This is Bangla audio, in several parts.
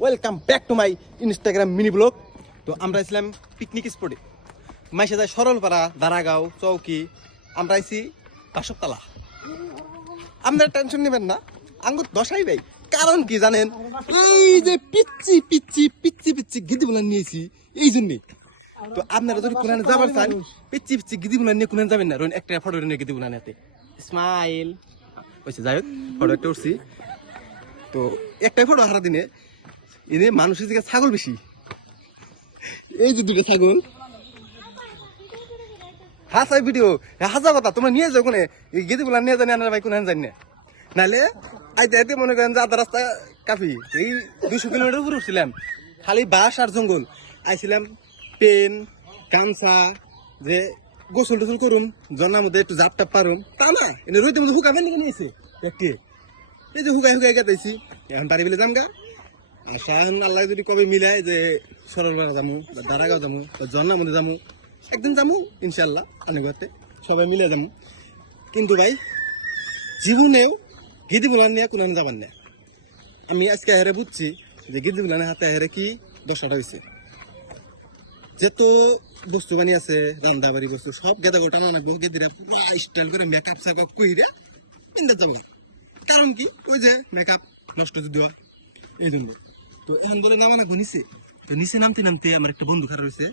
Welcome back to my Instagram mini blog. তো আমরা ছিলাম পিকনিক স্পটে, মাইসে যায় সরলপাড়া, দারাগাঁও, চৌকি। আমরা আইছি বাসবতলা। আপনারা টেনশন নেবেন না, আঙ্গুর দশাই ভাই। কারণ কি জানেন, এই যে পিচ্ছি পিচ্ছি পিচ্ছি পিচ্ছি গিদি বলে নিয়েছি এই জন্যে। তো আপনারা যদি কোরআনে যাবার চান, পিচ্ছি পিচ্ছি গিদি বলে নিয়ে কোরআনে যাবেন না। একটা ফটো নিয়ে গিদি বলে নিতে স্মাইল হয়েছে। যাই হোক, ফটো একটা উঠছি। তো একটাই ফটো হারা দিনে এনে মানুষের দিকে ছাগল বেশি। এই যে দুটো ছাগল, হাসাই ভিডিও হাসা কথা। তোমরা নিয়ে যাও কোনে গেদি বলা নিয়ে জানি আনার ভাই কোন জানি না। নাহলে আইতে আইতে মনে করেন যে আধা রাস্তা কাফি। এই 200 কিলোমিটার উপরে উঠছিলাম, খালি বাস আর জঙ্গল। আইছিলাম পেন গামছা, যে গোসল টোসল করুম, জন্নার মধ্যে একটু জাপ টাপ পারুম, তা না এনে রইতে মধ্যে হুকাবেন নিয়ে নিয়েছে একটি। এই যে হুকাই হুকাই গাইছি, এখন বাড়ি বেলে যাম গা। আশা এখন আল্লাহ যদি কবে মিলায় যে সরলপাড়া যামু, দারাগাঁও যামু, জন্নার মধ্যে যামু, একদিন যামু ইনশাল্লাহ। আনুগতে সবাই মিলে যামু। কিন্তু ভাই জীবনেও গিদি বুলান নিয়ে কোনো যাবার না। আমি আজকে হেরে বুঝছি যে গিদি বুলানের হাতে হেরে কি দশাটা হয়েছে। যেত বস্তু বানি আছে, রান্না বাড়ি বস্তু সব গেদা গোটা নাকবো। গেদিরা পুরো স্টাইল করে মেকআপ সেকআপ কইরে পিন্দা যাবো। কারণ কি, ওই যে মেকআপ নষ্ট যদি হয় এই জন্য। তো এখন বলে নামানো নিচে। তো নিচে নামতে নামতে আমার একটা বন্ধু খারাপ হয়েছে,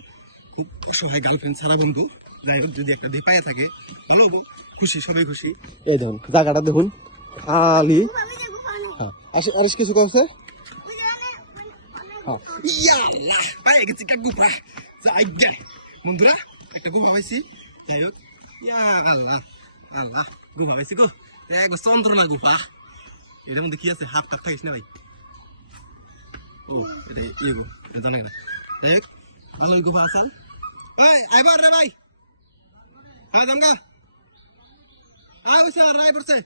খুব অসহায় গার্লফ্রেন্ড ছাড়া বন্ধু। যাই হোক, যদি একটা দিয়ে পায়ে থাকে ভালো হবো, খুশি সবাই খুশি। এই দেখুন জায়গাটা দেখুন খালি। হ্যাঁ আর কিছু করছে। পায়ে গেছি গুফা। বন্ধুরা একটা গুফা পাইছি। যাই হোক, আল্লাহ আল্লাহ গুফা পাইছি গো, একবার চন্দ্রনা গুফা। এটার মধ্যে কি আছে হাফ টাপ খাইস না ভাই। ও এটা ইয়ে গো, জানা না। এক আঙুল গুফা আসাল ভাই আইবার রে ভাই। হ্যাঁ জামগা আ গেছে আর রায় পড়ছে।